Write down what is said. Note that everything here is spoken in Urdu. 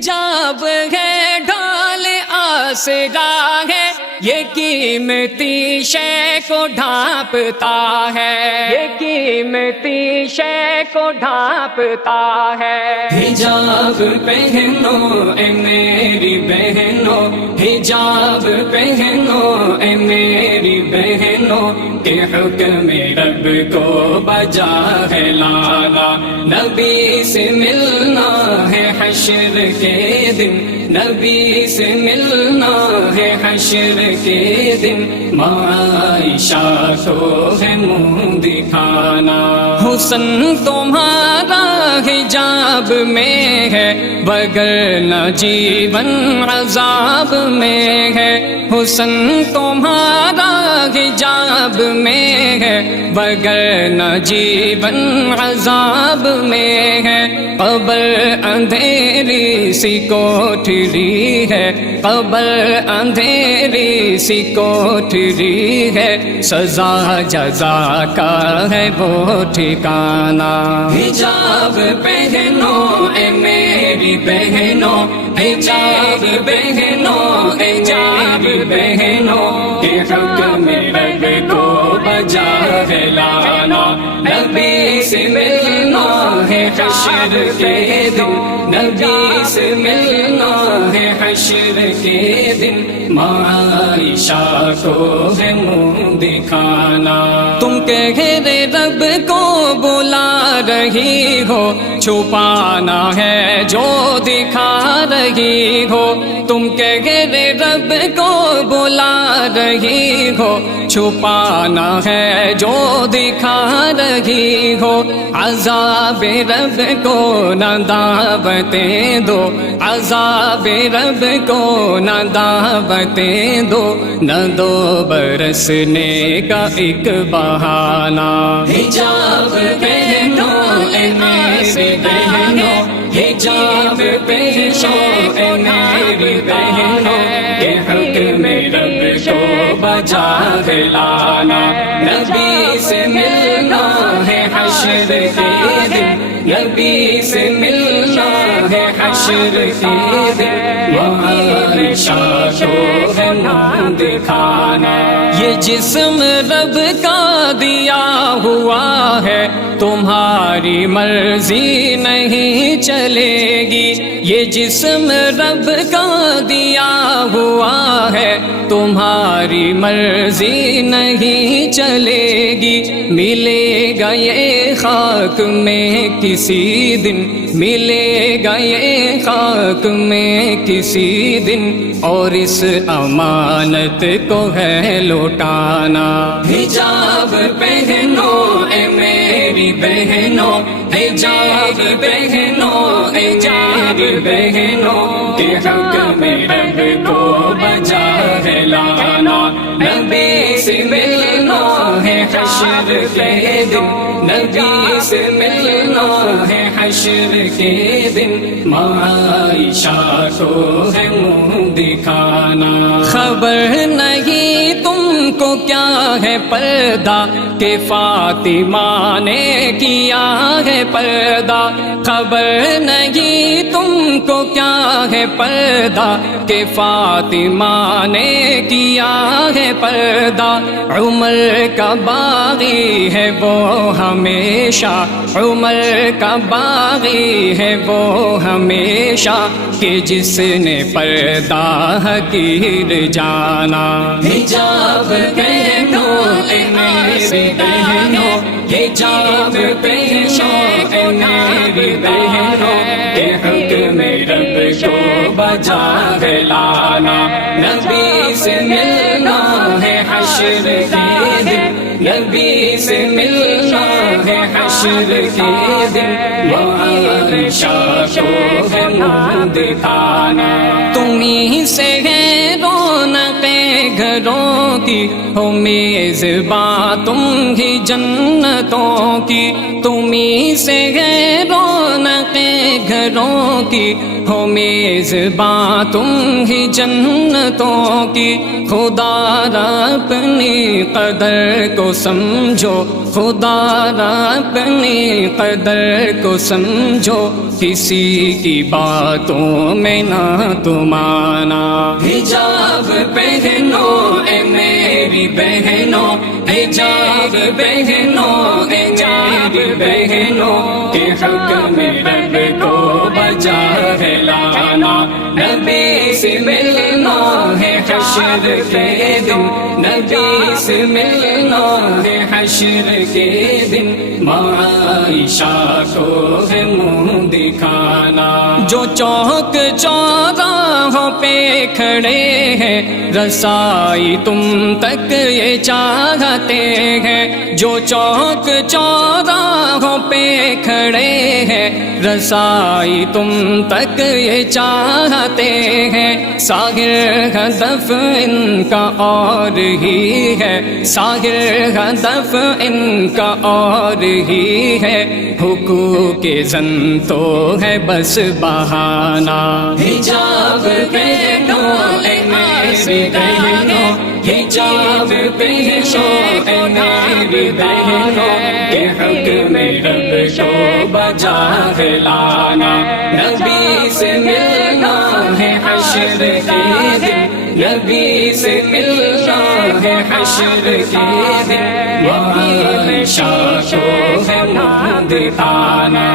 حجاب ہے ڈھال آسرا ہے، یہ قیمتی شے کو ڈھانپتا ہے، یہ قیمتی شے کو ڈھانپتا ہے۔ حجاب پہنو اے میری بہنوں، حجاب پہنو اے میری بہنوں، کہ حکم رب کو بجا ہے لانا، نبی سے ملنا ہے حشر کے دن، نبی سے ملنا ہے حشر کے دن، عائشہ کو ہے منہ دکھانا۔ حسن تمہارا حجاب میں ہے، وگرنہ جیون عذاب میں ہے۔ حسن تمہارا حجاب میں ہے، وگرنہ جیون عذاب میں ہے۔ قبر اندھیری سی کوٹھری ہے، قبر اندھیری سی کوٹھری ہے، سزا جزا کا ہے وہ ٹھکانہ۔ حجاب پہنو اے میری بہنوں، حجاب پہنو اے میری بہنوں، کہ حکم رب کو بجا ہے لانا، نبی سے ملنا ہے حشر کے دن، نبی سے ملنا ہے حشر کے دن، عائشہ کو ہے منہ دکھانا۔ تم کہہ رب کو بلا رہی ہو، چھپانا ہے جو دکھا رہی ہو۔ تم کہہ رب کو بلا رہی ہو، چھپانا ہے جو دکھا رہی ہو۔ عذاب رب کو نہ دعوتیں دو، عذاب رب کو نہ دعوتیں دو، نہ دو برسنے کا ایک بہانہ۔ حجاب پہنو اے میری بہنوں، حجاب پہنو اے میری بہنوں، کہ حکم رب کو بجا ہے لانا، نبی سے ملنا ہے حشر کے دن، نبی سے ملنا ہے حشر کے دن، عائشہ کو ہے منہ دکھانا۔ یہ جسم رب کا دیا ہوا ہے، تمہاری مرضی نہیں چلے گی۔ یہ جسم رب کا دیا ہوا ہے، تمہاری مرضی نہیں چلے گی۔ ملے گا یہ خاک میں کسی دن، ملے گا یہ خاک میں کسی دن، اور اس امانت کو ہے لوٹانا۔ حجاب پہنو اے میری بہنوں، حجاب پہنو اے میری بہنوں، کہ حکم رب کو بجا ہے لانا، نبی سے ملنا ہے حشر کے دن، نبی سے ملنا ہے حشر کے دن، عائشہ کو ہے منہ دکھانا۔ خبر نہیں تم کو کیا ہے پردہ، کہ فاطمہ نے کیا ہے پردہ۔ خبر نہیں تم کو کیا ہے پردہ، کہ فاطمہ نے کیا ہے پردہ۔ عمر کا باغی ہے وہ ہمیشہ، عمر کا باغی ہے وہ ہمیشہ، کہ جس نے پردہ حقیر جانا۔ حجاب پہنو اے میری بہنوں، حجاب پہنو اے میری بہنوں، کہ حکم رب کو بجا ہے لانا، نبی سے ملنا ہے حشر کے دن، نبی سے ملنا ہے حشر کے دن، عائشہ کو ہے منہ دکھانا۔ تمہیں سے ہے رونق گھروں کی ہو میزباں تم ہی جنتوں کی، تمہیں سے ہے رونق گھروں کی ہو میزباں تم ہی جنتوں کی، خدا را اپنی قدر کو سمجھو، خدا را اپنی قدر کو سمجھو، کسی کی باتوں میں نہ تم آنا۔ حجاب پہنو اے میری بہنوں، حجاب پہنو اے میری بہنوں، کہ حق میں رب کو بجا ہے لانا، نبی سے ملنا ہے حشر کے دن، نبی سے ملنا ہے حشر کے دن، عائشہ کو ہے منہ دکھانا۔ جو چوک چوراہوں پہ کھڑے ہیں رسائی تم تک یہ چاہتے ہیں، جو چوک چوراہوں پہ کھڑے ہیں رسائی تم تک یہ چاہتے ہیں، ساحر ہدف ان کا اور ہی ہے، ساحر ہدف ان کا اور ہی ہے، حقوق زن تو ہے بس بہانہ۔ حجاب پہنو اے میری بہنوں، حجاب پہنو اے میری بہنوں، کہ حق میں رب کو بجا ہے لانا، نبی سے ملنا ہے حشر کے دن، نبی سے ملنا ہے حشر کے دن، عائشہ کو ہے منہ دکھانا۔